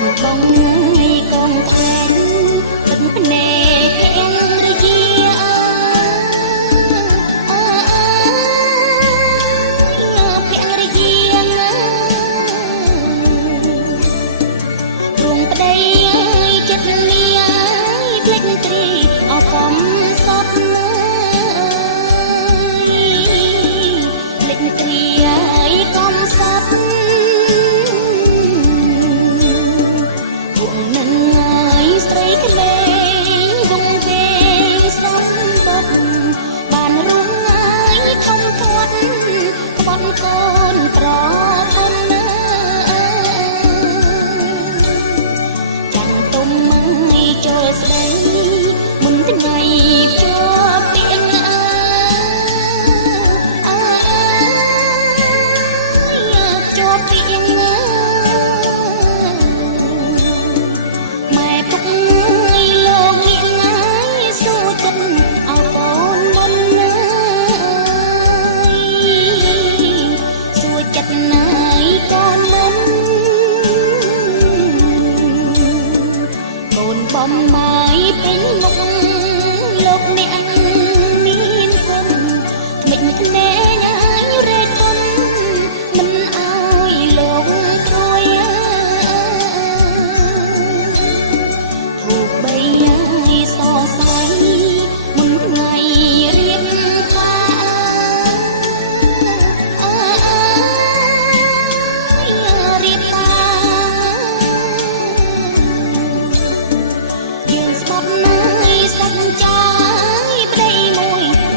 បងកងខ្វែងទឹកភ្នែកអែងរយាភរយារងប្តីចិត្តលាភ្លេចទ្រីអកំសត់ភ្លេចទ្រីកំសត់ស្រីក្មេងវងវែងសំបត់បានរួងហើយធំធាត់ក្បត់កូនប្រពន្ធណាចាំទុំមកចូលស្ដីមុនថ្ងៃជាប់ពីងជាប់ពីងបំមកពេញមុខលោកអ្នកមានគុណមិនភ្នែកឲ្យរែកគុណមិនឲ្យលោកព្រួយធូបបីឲ្យសរសៃមុនថ្ងៃរៀប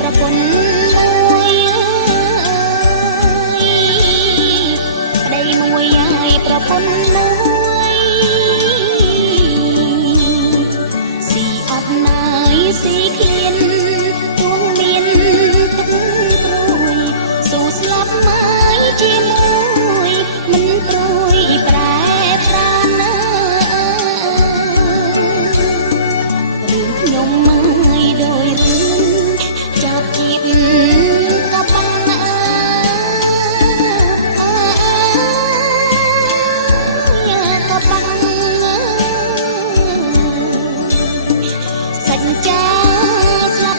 ប្រពន្ធមួយប្តីមួយហើយប្រពន្ធមួយស៊ីអត់ណាយស៊ីឃ្លានទួងមានទឹកព្រួយស៊ូស្លាប់មកជាមួយមិនព្រួយប្រែប្រាណារឿងខ្ញុំមកដោយរឿងចាប់ជីបកបាំងកបាំងសច្ចាស្លាប់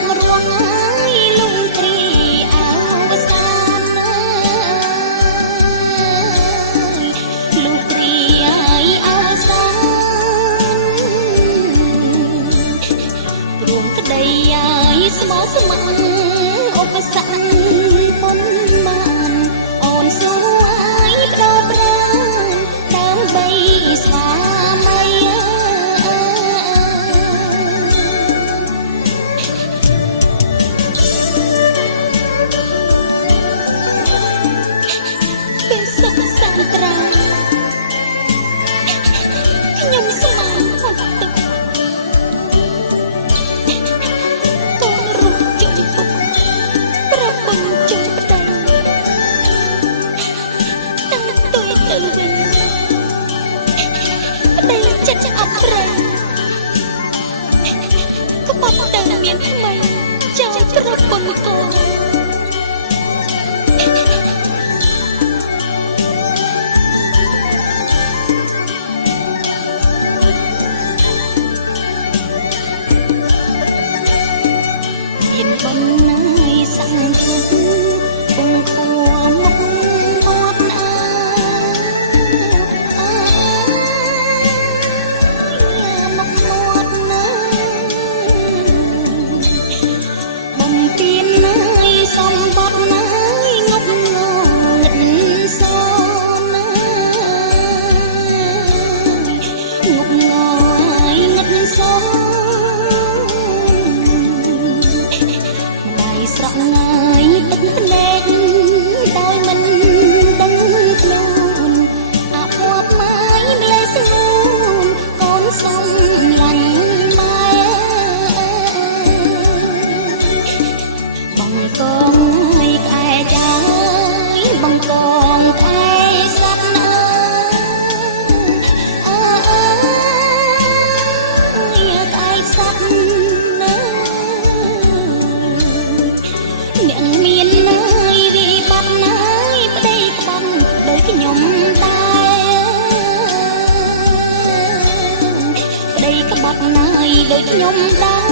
ខ្ញុំដែរ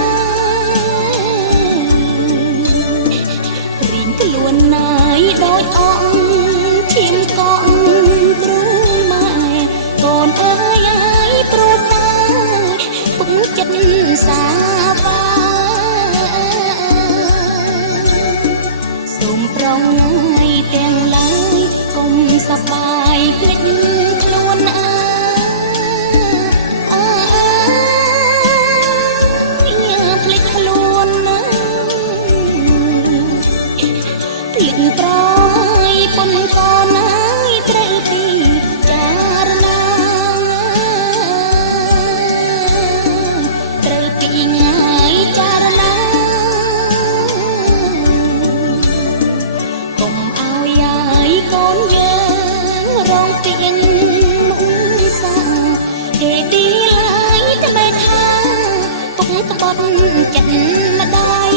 រៀងខ្លួនណាយដូចអងឈាមកក់ទ្រូងម៉ែកូនអើយអើយព្រួតតែពឹងចិត្តសាបាសូមប្រងថ្ងៃទាំងឡាយកុំសប្បាយភ្លេចខ្លួនភ្លេចខ្លួនណាភ្លេចត្រយពុនកូនណាយត្រូវពីចារណាត្រូវពីងាយចារណាកុំឲ្យយាយកូនយើងរងពីងមុនសាគេទីឡើយតែបែកថាពុកក្បត់ចិត្តម្ដាយ